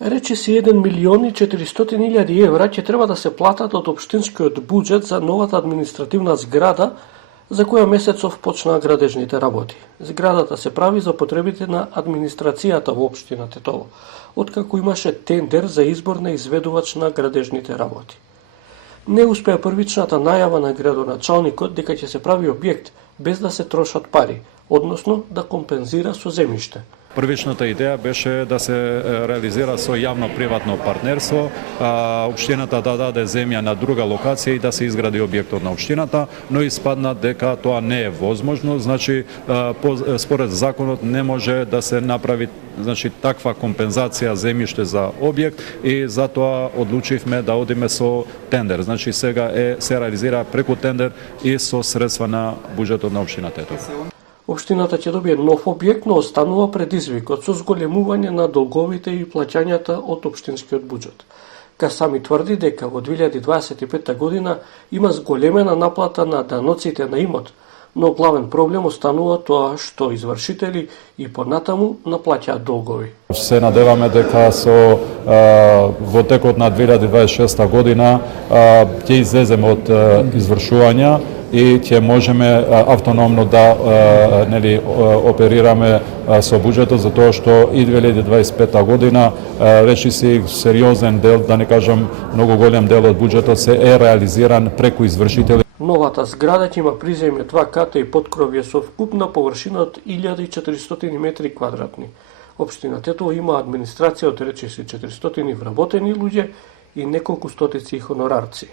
Речиси 1.400.000 евра ќе треба да се платат од општинскиот буџет за новата административна зграда за која месецов почнаа градежните работи. Зградата се прави за потребите на администрацијата во општина Тетово, откако имаше тендер за избор на изведувач на градежните работи. Не успеа првичната најава на градоначалникот дека ќе се прави објект без да се трошат пари, односно да компензира со земјиште. Првичната идеја беше да се реализира со јавно-приватно партнерство, општината да даде земја на друга локација и да се изгради објектот на општината, но испадна дека тоа не е возможно, значи според законот не може да се направи таква компензација земјиште за објект и затоа одлучивме да одиме со тендер. Значи сега се реализира преку тендер и со средства на буџетот на општина Тетово. Општината ќе добие нов објект, но останува предизвикот со зголемување на долговите и плаќањата од општинскиот буџет. Касами тврди дека во 2025 година има зголемена наплата на даноците на имот, но главен проблем останува тоа што извршители и понатаму наплаќаат долгови. Се надеваме дека во текот на 2026 година ќе излеземе од извршувања и ќе можеме автономно да оперираме со буџетот, затоа што и 2025 година речиси сериозен дел, да не кажам многу голем дел од буџетот се е реализиран преку извршители. Новата зграда ќе има приземје 2 ката и поткровје со вкупна површина од 1400 метри квадратни. Општина Тетово има администрација од речиси 400 вработени луѓе и неколку стотици хонорарци.